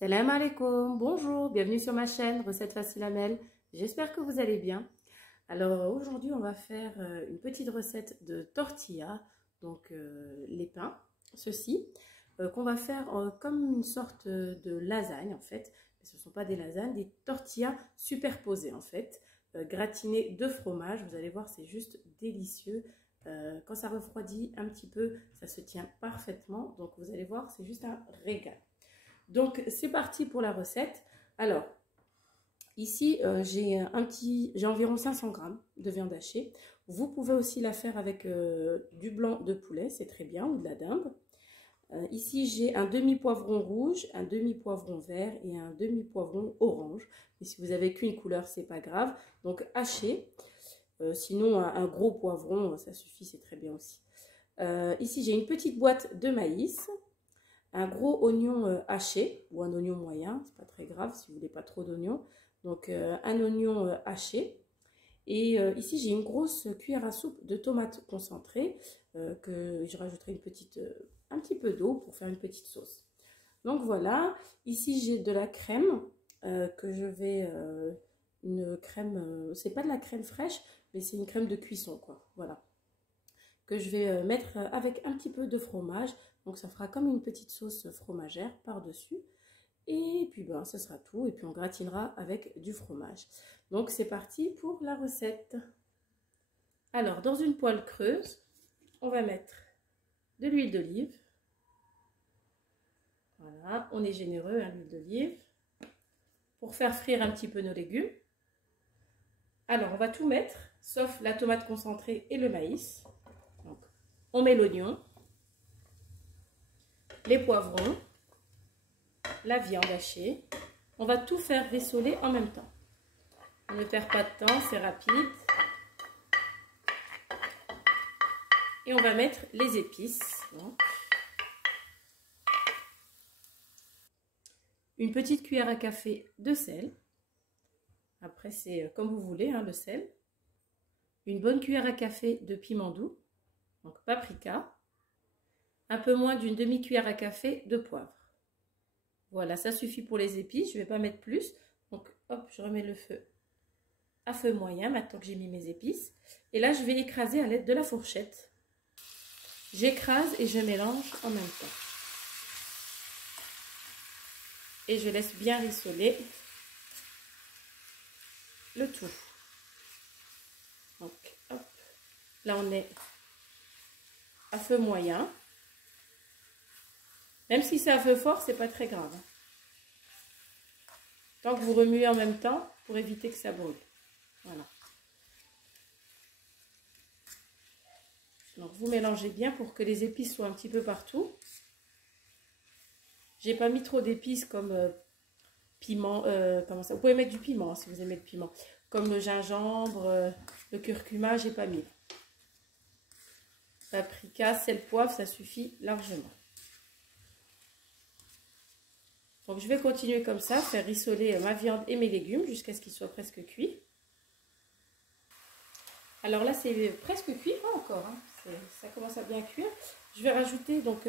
Salam alaikum, bonjour, bienvenue sur ma chaîne Recettes Faciles Amel. J'espère que vous allez bien. Alors aujourd'hui on va faire une petite recette de tortilla, donc les pains, ceux-ci, qu'on va faire comme une sorte de lasagne en fait. Mais ce ne sont pas des lasagnes, des tortillas superposées en fait, gratinées de fromage. Vous allez voir, c'est juste délicieux. Quand ça refroidit un petit peu, ça se tient parfaitement. Donc vous allez voir, c'est juste un régal. Donc c'est parti pour la recette. Alors ici j'ai environ 500 g de viande hachée. Vous pouvez aussi la faire avec du blanc de poulet, c'est très bien, ou de la dinde. Ici j'ai un demi-poivron rouge, un demi-poivron vert et un demi-poivron orange. Mais si vous avez qu'une couleur, c'est pas grave. Donc haché. Sinon un gros poivron, ça suffit, c'est très bien aussi. Ici j'ai une petite boîte de maïs. Un gros oignon haché ou un oignon moyen, c'est pas très grave si vous voulez pas trop d'oignons. Donc un oignon haché. Et ici j'ai une grosse cuillère à soupe de tomates concentrées que je rajouterai un petit peu d'eau pour faire une petite sauce. Donc voilà, ici j'ai de la crème que je vais une crème, c'est pas de la crème fraîche, mais c'est une crème de cuisson quoi. Voilà, que je vais mettre avec un petit peu de fromage. Donc ça fera comme une petite sauce fromagère par-dessus. Et puis ben, ce sera tout. Et puis on gratinera avec du fromage. Donc c'est parti pour la recette. Alors dans une poêle creuse, on va mettre de l'huile d'olive. Voilà, on est généreux, hein, l'huile d'olive. Pour faire frire un petit peu nos légumes. Alors on va tout mettre, sauf la tomate concentrée et le maïs. Donc on met l'oignon, les poivrons, la viande hachée. On va tout faire rissoler en même temps. On ne perd pas de temps, c'est rapide. Et on va mettre les épices. Donc, une petite cuillère à café de sel. Après, c'est comme vous voulez, hein, le sel. Une bonne cuillère à café de piment doux, donc paprika. Un peu moins d'une demi-cuillère à café de poivre. Voilà, ça suffit pour les épices, je ne vais pas mettre plus. Donc hop, je remets le feu à feu moyen maintenant que j'ai mis mes épices. Et là, je vais écraser à l'aide de la fourchette. J'écrase et je mélange en même temps. Et je laisse bien rissoler le tout. Donc hop, là on est à feu moyen. Même si c'est à feu fort, c'est pas très grave. Tant que vous remuez en même temps pour éviter que ça brûle. Voilà. Donc vous mélangez bien pour que les épices soient un petit peu partout. J'ai pas mis trop d'épices comme piment. Comment ça? Vous pouvez mettre du piment si vous aimez le piment. Comme le gingembre, le curcuma, j'ai pas mis. Paprika, sel, poivre, ça suffit largement. Donc je vais continuer comme ça, faire rissoler ma viande et mes légumes jusqu'à ce qu'ils soient presque cuits. Alors là c'est presque cuit, pas encore, hein. Ça commence à bien cuire. Je vais rajouter donc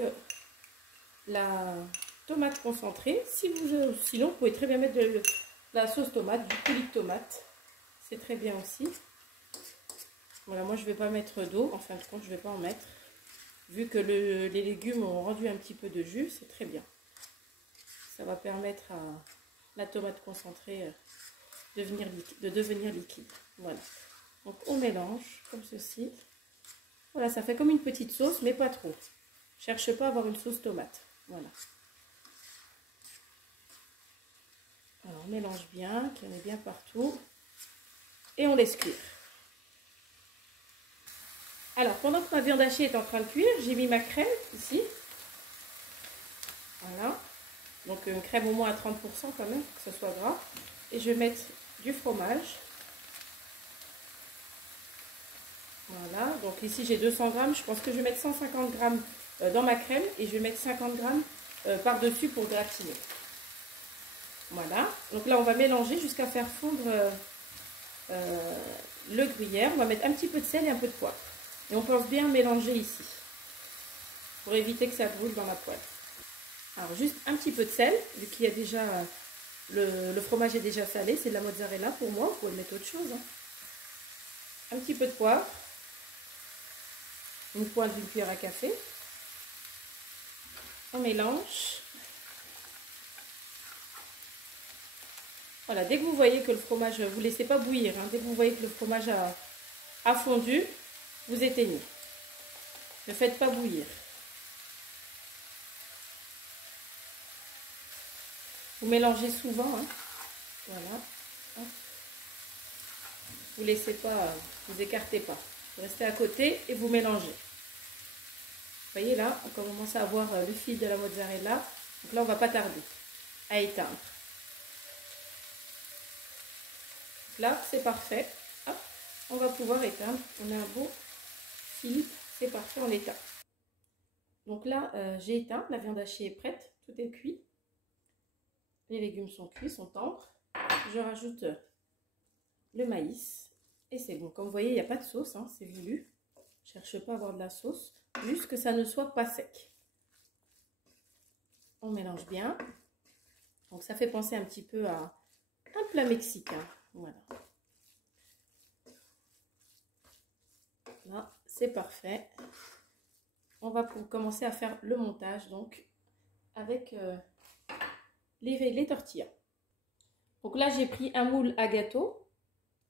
la tomate concentrée. Sinon vous pouvez très bien mettre de la sauce tomate, du coulis de tomate. C'est très bien aussi. Voilà, moi je ne vais pas mettre d'eau, en fin de compte je ne vais pas en mettre. Vu que les légumes ont rendu un petit peu de jus, c'est très bien. Ça va permettre à la tomate concentrée de devenir liquide. Voilà. Donc on mélange comme ceci. Voilà, ça fait comme une petite sauce, mais pas trop. Cherche pas à avoir une sauce tomate. Voilà. Alors on mélange bien, qu'il y en ait bien partout. Et on laisse cuire. Alors pendant que ma viande hachée est en train de cuire, j'ai mis ma crème ici. Voilà. Donc une crème au moins à 30% quand même, pour que ce soit gras. Et je vais mettre du fromage. Voilà, donc ici j'ai 200 g. Je pense que je vais mettre 150 g dans ma crème. Et je vais mettre 50 g par-dessus pour gratiner. Voilà, donc là on va mélanger jusqu'à faire fondre le gruyère. On va mettre un petit peu de sel et un peu de poivre. Et on pense bien mélanger ici. Pour éviter que ça brûle dans la poêle. Alors juste un petit peu de sel, vu qu'il y a déjà le fromage est déjà salé, c'est de la mozzarella pour moi, vous pouvez mettre autre chose. Hein. Un petit peu de poivre, une pointe d'une cuillère à café. On mélange. Voilà, dès que vous voyez que le fromage, vous ne laissez pas bouillir, hein, dès que vous voyez que le fromage a fondu, vous éteignez. Ne faites pas bouillir. Vous mélangez souvent, hein. Voilà. Vous laissez pas, vous écartez pas. Vous restez à côté et vous mélangez. Vous voyez là, on commence à avoir le fil de la mozzarella. Donc là, on va pas tarder à éteindre. Donc là, c'est parfait. Hop, on va pouvoir éteindre. On a un beau fil. C'est parfait, on éteint. Donc là, j'ai éteint. La viande hachée est prête. Tout est cuit. Les légumes sont cuits, sont tendres. Je rajoute le maïs. Et c'est bon. Comme vous voyez, il n'y a pas de sauce. Hein, c'est voulu. Je ne cherche pas à avoir de la sauce. Juste que ça ne soit pas sec. On mélange bien. Donc ça fait penser un petit peu à un plat mexicain. Voilà. Là, c'est parfait. On va commencer à faire le montage donc avec les tortillas. Donc là, j'ai pris un moule à gâteau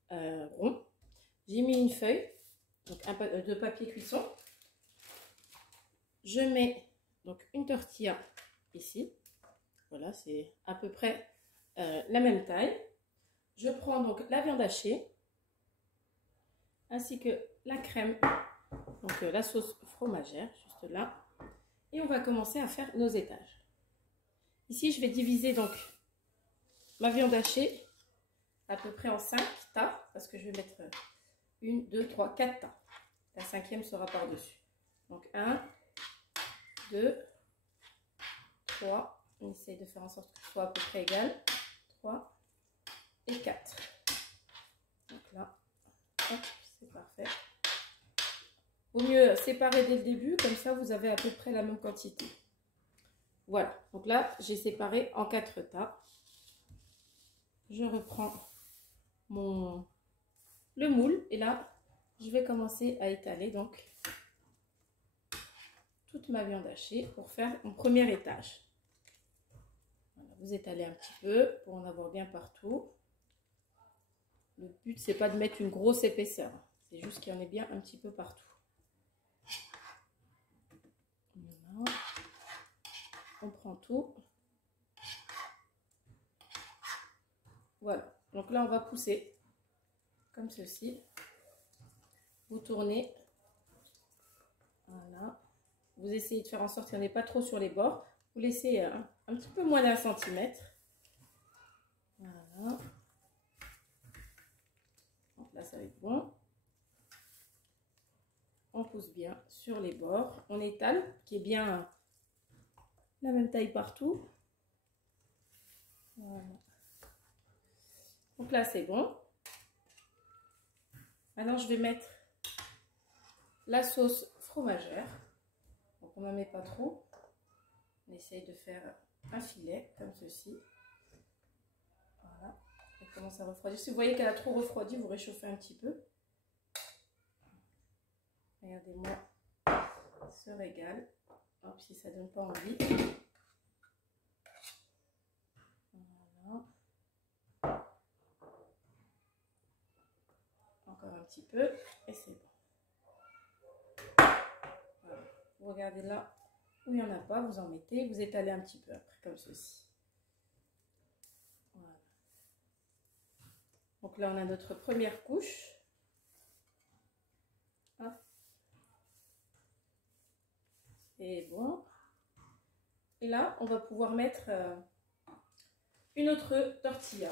rond. J'ai mis une feuille donc de papier cuisson. Je mets donc une tortilla ici. Voilà, c'est à peu près la même taille. Je prends donc la viande hachée ainsi que la crème, donc la sauce fromagère juste là. Et on va commencer à faire nos étages. Ici, je vais diviser donc ma viande hachée à peu près en 5 tas parce que je vais mettre 1, 2, 3, 4 tas. La 5e sera par-dessus. Donc 1, 2, 3. On essaye de faire en sorte que ce soit à peu près égal. 3 et 4. Donc là, c'est parfait. Vaut mieux séparer dès le début, comme ça vous avez à peu près la même quantité. Voilà, donc là j'ai séparé en 4 tas. Je reprends le moule et là je vais commencer à étaler donc toute ma viande hachée pour faire mon premier étage. Voilà, vous étalez un petit peu pour en avoir bien partout. Le but c'est pas de mettre une grosse épaisseur, c'est juste qu'il y en ait bien un petit peu partout. Voilà. On prend tout. Voilà, donc là on va pousser comme ceci. Vous tournez. Voilà. Vous essayez de faire en sorte qu'il n'y en ait pas trop sur les bords. Vous laissez un petit peu moins d'1 centimètre. Voilà. Donc là ça va être bon. On pousse bien sur les bords. On étale, qui est bien la même taille partout. Voilà. Donc là c'est bon. Maintenant je vais mettre la sauce fromagère. Donc on n'en met pas trop. On essaye de faire un filet comme ceci. Voilà. Elle commence à refroidir. Si vous voyez qu'elle a trop refroidi, vous réchauffez un petit peu. Regardez-moi, se régale. Hop, si ça donne pas envie. Voilà. Encore un petit peu et c'est bon. Voilà. Vous regardez là où il n'y en a pas, vous en mettez, vous étalez un petit peu après comme ceci. Voilà. Donc là on a notre première couche. Hop. C'est bon. Et là on va pouvoir mettre une autre tortilla.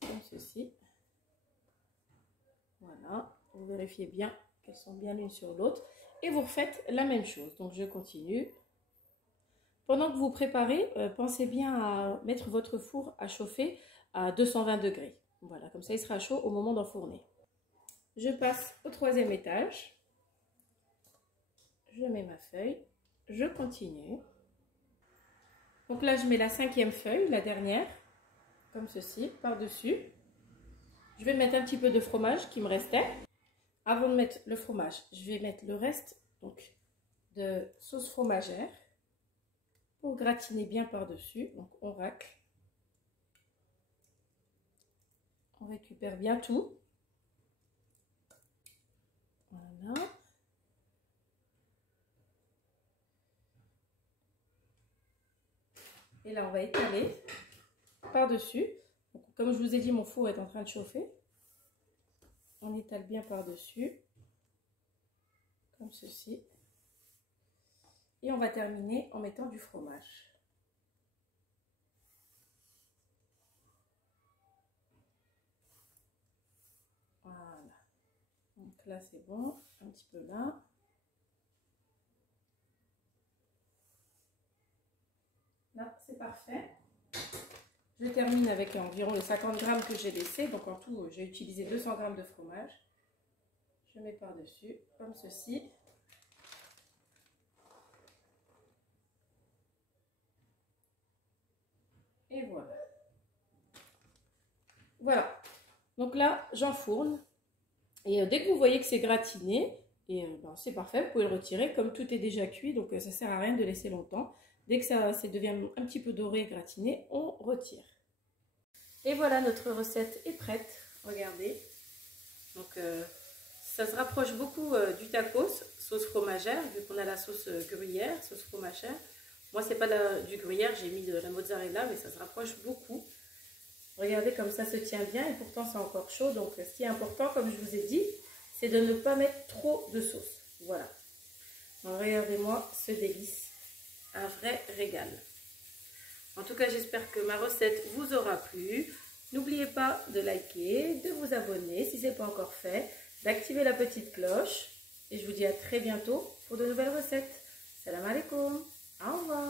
Comme ceci. Voilà, vous vérifiez bien qu'elles sont bien l'une sur l'autre et vous refaites la même chose. Donc je continue. Pendant que vous préparez, pensez bien à mettre votre four à chauffer à 220 degrés. Voilà, comme ça il sera chaud au moment d'enfourner. Je passe au 3e étage. Je mets ma feuille. je continue. Donc là, je mets la 5e feuille, la dernière, comme ceci, par-dessus. Je vais mettre un petit peu de fromage qui me restait. Avant de mettre le fromage, je vais mettre le reste donc, de sauce fromagère pour gratiner bien par-dessus. Donc on racle. On récupère bien tout. Voilà. Et là, on va étaler par-dessus. Comme je vous ai dit, mon four est en train de chauffer. On étale bien par-dessus, comme ceci. Et on va terminer en mettant du fromage. Voilà. Donc là, c'est bon. Un petit peu là. Là, c'est parfait. Je termine avec environ les 50 g que j'ai laissé. Donc en tout, j'ai utilisé 200 g de fromage. Je mets par-dessus, comme ceci. Et voilà. Voilà. Donc là, j'enfourne. Et dès que vous voyez que c'est gratiné, et c'est parfait, vous pouvez le retirer. Comme tout est déjà cuit, donc ça ne sert à rien de laisser longtemps. Dès que ça devient un petit peu doré et gratiné, on retire. Et voilà, notre recette est prête. Regardez. Donc ça se rapproche beaucoup du tacos, sauce fromagère, vu qu'on a la sauce gruyère, sauce fromagère. Moi, c'est pas du gruyère, j'ai mis de la mozzarella, mais ça se rapproche beaucoup. Regardez comme ça se tient bien et pourtant c'est encore chaud. Donc ce qui est important, comme je vous ai dit, c'est de ne pas mettre trop de sauce. Voilà. Donc regardez-moi ce délice. Un vrai régal. En tout cas, j'espère que ma recette vous aura plu. N'oubliez pas de liker, de vous abonner si ce n'est pas encore fait, d'activer la petite cloche. Et je vous dis à très bientôt pour de nouvelles recettes. Salam alaikum. Au revoir.